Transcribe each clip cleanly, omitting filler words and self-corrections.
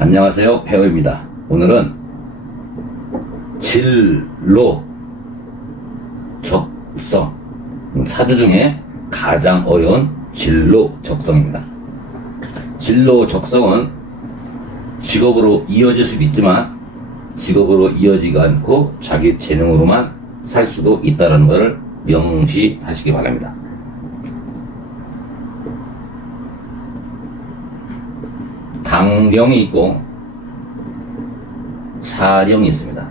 안녕하세요, 해오입니다. 오늘은 진로 적성, 사주 중에 가장 어려운 진로 적성입니다. 진로 적성은 직업으로 이어질 수도 있지만 직업으로 이어지지 않고 자기 재능으로만 살 수도 있다는 것을 명시하시기 바랍니다. 당령이 있고 사령이 있습니다.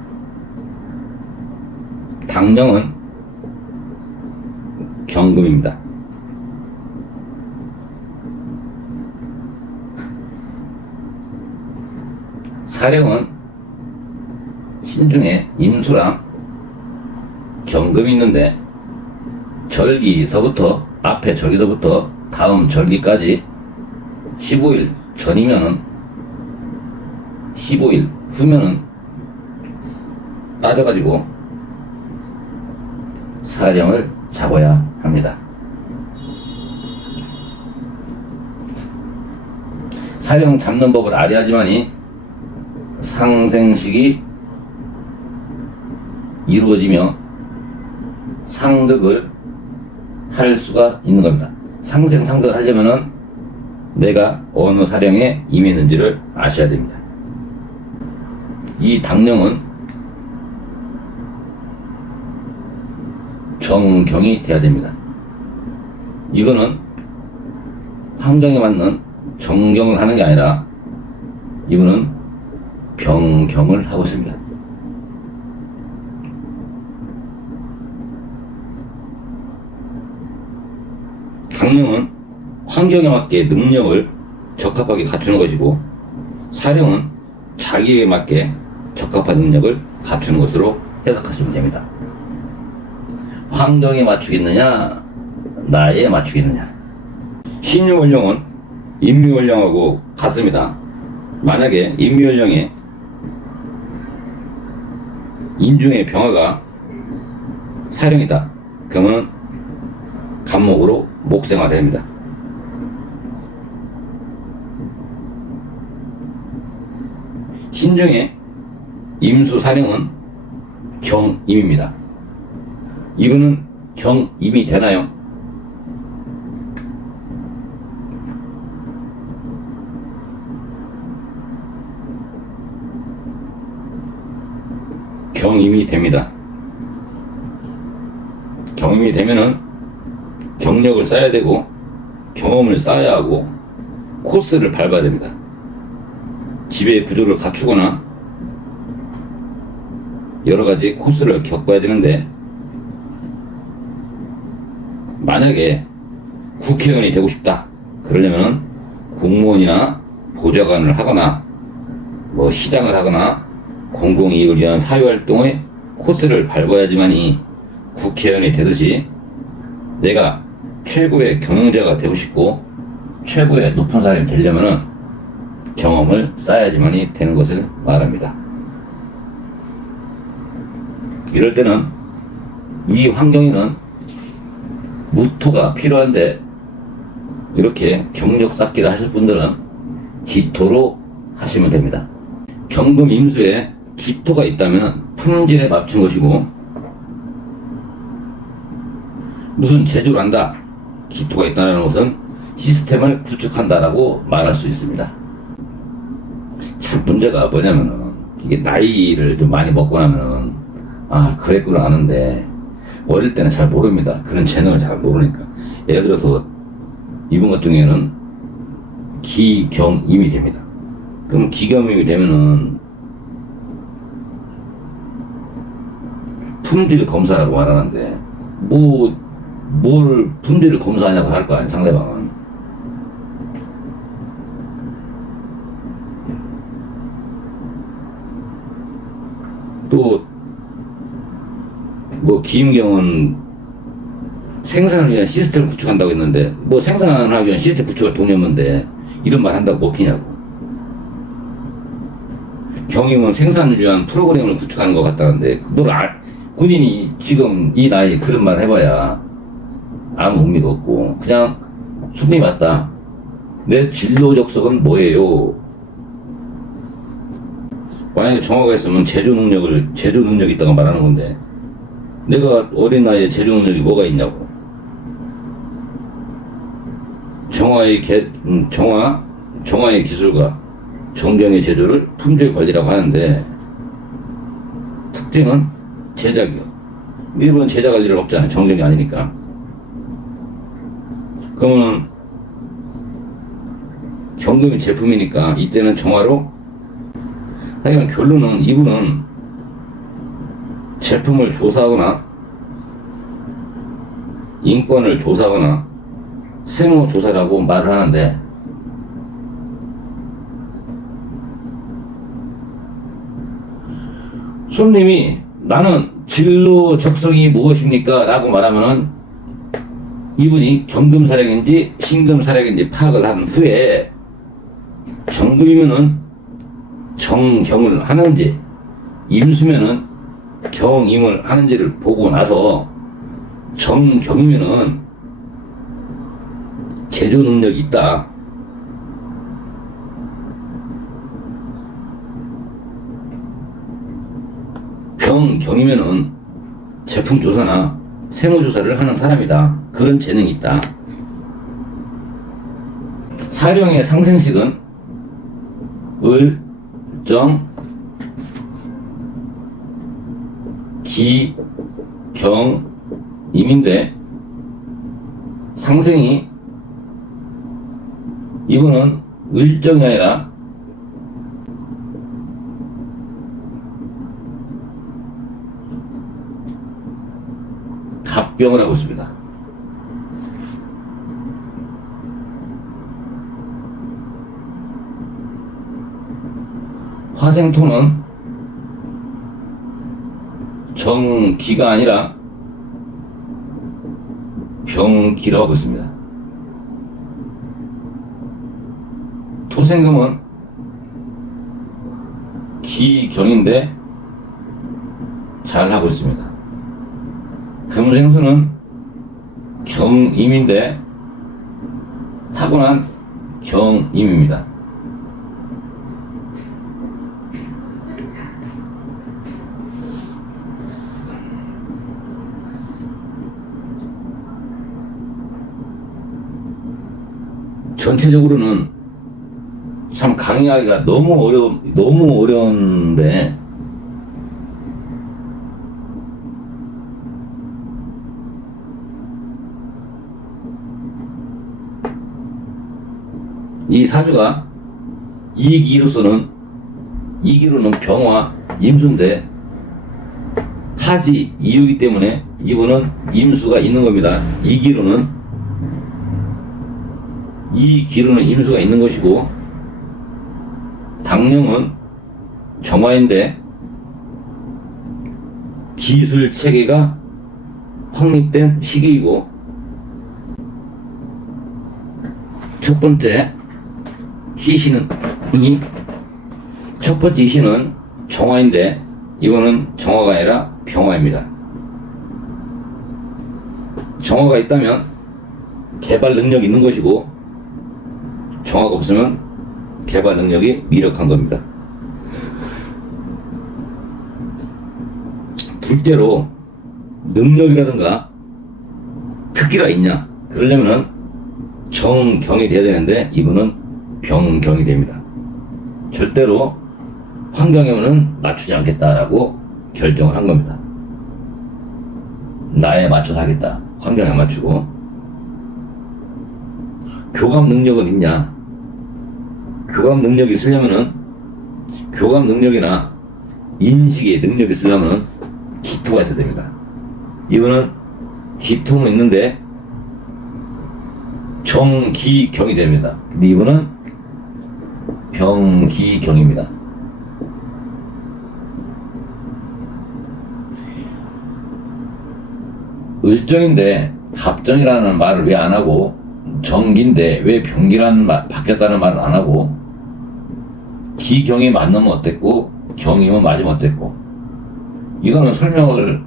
당령은 경금입니다. 사령은 신중에 임수랑 경금이 있는데 절기서부터 앞에 절기서부터 다음 절기까지 15일 전이면은 15일 후면은 따져가지고 사령을 잡아야 합니다. 사령 잡는 법을 알아야지만이 상생식이 이루어지며 상극을 할 수가 있는 겁니다. 상생상극을 하려면은 내가 어느 사령에 임했는지를 아셔야 됩니다. 이 당령은 정경이 돼야 됩니다. 이거는 환경에 맞는 정경을 하는 게 아니라 이거는 병경을 하고 있습니다. 당령은 환경에 맞게 능력을 적합하게 갖추는 것이고 사령은 자기에게 맞게 적합한 능력을 갖추는 것으로 해석하시면 됩니다. 환경에 맞추겠느냐 나에 맞추겠느냐. 신유월령은 인묘월령하고 같습니다. 만약에 인묘월령에 인중의 병화가 사령이다 그러면 간목으로 목생활을 합니다. 신중에 임수 사령은 경임입니다. 이분은 경임이 되나요? 경임이 됩니다. 경임이 되면은 경력을 쌓아야 되고 경험을 쌓아야 하고 코스를 밟아야 됩니다. 지배의 구조를 갖추거나 여러가지 코스를 겪어야 되는데 만약에 국회의원이 되고 싶다 그러려면 공무원이나 보좌관을 하거나 뭐 시장을 하거나 공공이익을 위한 사회활동의 코스를 밟아야지만이 국회의원이 되듯이 내가 최고의 경영자가 되고 싶고 최고의 높은 사람이 되려면은 경험을 쌓아야지만이 되는 것을 말합니다. 이럴 때는 이 환경에는 무토가 필요한데 이렇게 경력 쌓기를 하실 분들은 기토로 하시면 됩니다. 경금 임수에 기토가 있다면 품질에 맞춘 것이고 무슨 제조를 한다 기토가 있다는 것은 시스템을 구축한다라고 말할 수 있습니다. 참 문제가 뭐냐면은 이게 나이를 좀 많이 먹고 나면은 아 그랬구나 아는데 어릴 때는 잘 모릅니다. 그런 재능을 잘 모르니까. 예를 들어서 이분 같은 경우에는 기경임이 됩니다. 그럼 기경임이 되면은 품질 검사라고 말하는데 뭘 품질을 검사하냐고 할 거 아니야 상대방은. 또 뭐 기임경은 생산을 위한 시스템을 구축한다고 했는데 뭐 생산을 하기 위한 시스템 구축을 돈이 없는데 이런 말 한다고 먹히냐고. 경임은 생산을 위한 프로그램을 구축하는 것 같다는데 군인이 지금 이 나이에 그런 말 해봐야 아무 의미가 없고 그냥 손님이 왔다 내 진로 적성은 뭐예요? 만약에 정화가 있으면 제조 능력이 있다고 말하는 건데, 내가 어린 나이에 제조 능력이 뭐가 있냐고. 정화의 기술과 정경의 제조를 품질 관리라고 하는데, 특징은 제작이요. 일본은 제작할 일은 없잖아요. 정경이 아니니까. 그러면 경금이 제품이니까 이때는 정화로, 하여간 결론은 이분은 제품을 조사하거나 인권을 조사하거나 세무조사라고 말을 하는데, 손님이 나는 진로 적성이 무엇입니까? 라고 말하면은 이분이 경금사력인지 신금사력인지 파악을 한 후에 정금이면은 정경을 하는지 임수면은 경임을 하는지를 보고 나서 정경이면은 제조 능력이 있다. 병경이면은 제품 조사나 세무 조사를 하는 사람이다. 그런 재능이 있다. 사령의 상생식은 을, 정, 기, 경, 임인데 상생이 이분은 을정이 아니라 갑병을 하고 있습니다. 화생토는 정기가 아니라 병기라고 하고 있습니다. 토생금은 기경인데 잘 하고 있습니다. 금생수는 경임인데 타고난 경임입니다. 전체적으로는 참 강의하기가 너무 어려운데, 이 사주가 이기로는 병화 임수인데 하지 이유이기 때문에 이분은 임수가 있는 겁니다. 이기로는 임수가 있는 것이고, 당령은 정화인데 기술 체계가 확립된 시기이고, 첫 번째 희신은 정화인데 이거는 정화가 아니라 병화입니다. 정화가 있다면 개발 능력이 있는 것이고, 정화가 없으면 개발 능력이 미력한 겁니다. 둘째로 능력이라든가 특기가 있냐, 그러려면은 정경이 돼야 되는데 이분은 병경이 됩니다. 절대로 환경에는 맞추지 않겠다라고 결정을 한 겁니다. 나에 맞춰서 하겠다. 환경에 맞추고. 교감 능력은 있냐? 교감 능력이 있으려면은, 교감 능력이나 인식의 능력이 있으려면은 기토가 있어야 됩니다. 이분은 기토는 있는데 정기경이 됩니다. 근데 이분은 병기경입니다. 을정인데 갑정이라는 말을 왜 안 하고, 정기인데 왜 병기라는 말, 바뀌었다는 말을 안 하고, 기경이 맞으면 어땠고 경이면 맞으면 어땠고, 이거는 설명을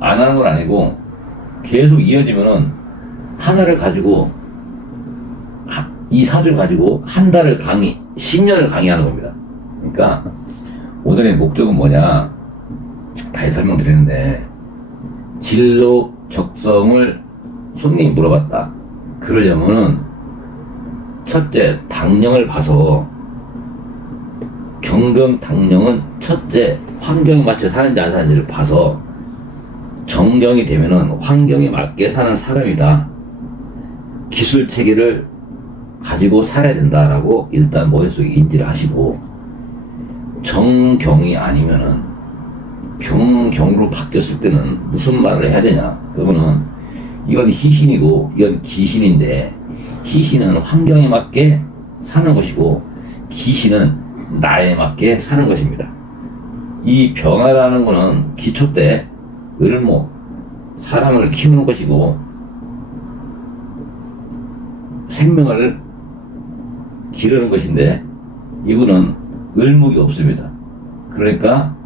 안 하는 건 아니고 계속 이어지면은 하나를 가지고, 이 사주를 가지고 한 달을 10년을 강의하는 겁니다. 그러니까 오늘의 목적은 뭐냐? 다 설명드리는데, 진로 적성을 손님이 물어봤다. 그러려면은, 첫째, 당령을 봐서, 경금 당령은 첫째, 환경에 맞춰 사는지 안 사는지를 봐서, 정경이 되면은 환경에 맞게 사는 사람이다. 기술 체계를 가지고 살아야 된다라고 일단 머릿속에 인지를 하시고, 정경이 아니면은 병경으로 바뀌었을 때는 무슨 말을 해야 되냐? 그러면은 이건 희신이고 이건 기신인데, 희신은 환경에 맞게 사는 것이고 기신은 나에 맞게 사는 것입니다. 이 병화라는 거는 기초 때 을목, 사람을 키우는 것이고 생명을 기르는 것인데, 이분은 을목이 없습니다. 그러니까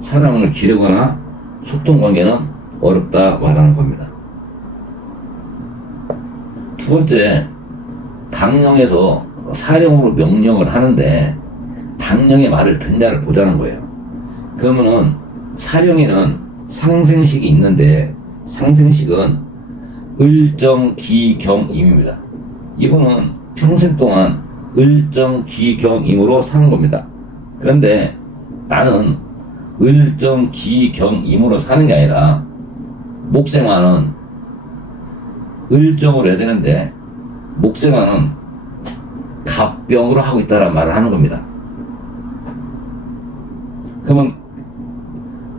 사람을 기르거나 소통관계는 어렵다 말하는 겁니다. 두 번째, 당령에서 사령으로 명령을 하는데 당령의 말을 듣냐를 보자는 거예요. 그러면은 사령에는 상생식이 있는데, 상생식은 을정기경임입니다. 이분은 평생 동안 을정기경임으로 사는 겁니다. 그런데 나는 을정기경임으로 사는 게 아니라 목생화는 을정으로 해야 되는데 목생화는 갑병으로 하고 있다는 말을 하는 겁니다. 그러면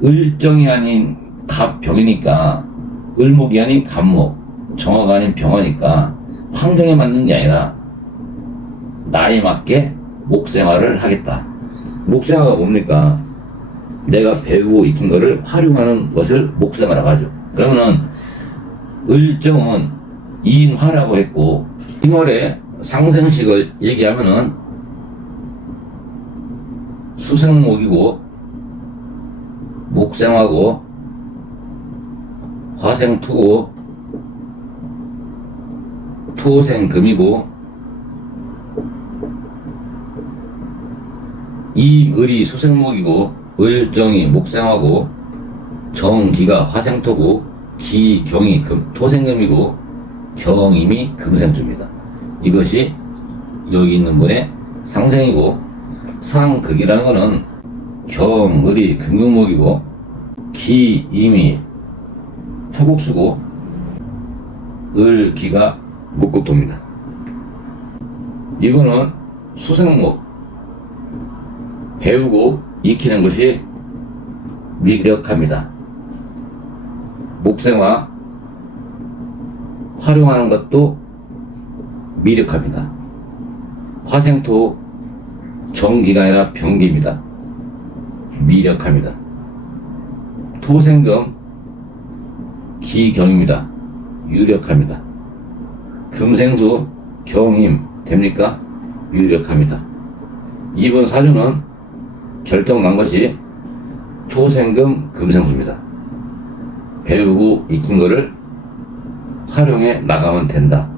을정이 아닌 갑병이니까, 을목이 아닌 갑목, 정화가 아닌 병화니까 환경에 맞는 게 아니라 나에 맞게 목생활을 하겠다. 목생활가 뭡니까? 내가 배우고 익힌 거를 활용하는 것을 목생활이라고 하죠. 그러면은 을정은 인화라고 했고, 인월의 상생식을 얘기하면은 수생목이고 목생화고 화생토고 토생금이고, 임을이 수생목이고 을정이 목생화고 정기가 화생토고 기경이 토생금이고 경임이 금생주입니다. 이것이 여기 있는 분의 상생이고, 상극이라는 것은 경을이 금극목이고 기임이 토국수고 을기가 목국토입니다. 이거는 수생목, 배우고 익히는 것이 미력합니다. 목생화, 활용하는 것도 미력합니다. 화생토, 정기가 아니라 병기입니다. 미력합니다. 토생금, 기경입니다. 유력합니다. 금생수, 경임 됩니까? 유력합니다. 이번 사주는 결정난 것이 토생금, 금생수입니다. 배우고 익힌 거를 활용해 나가면 된다.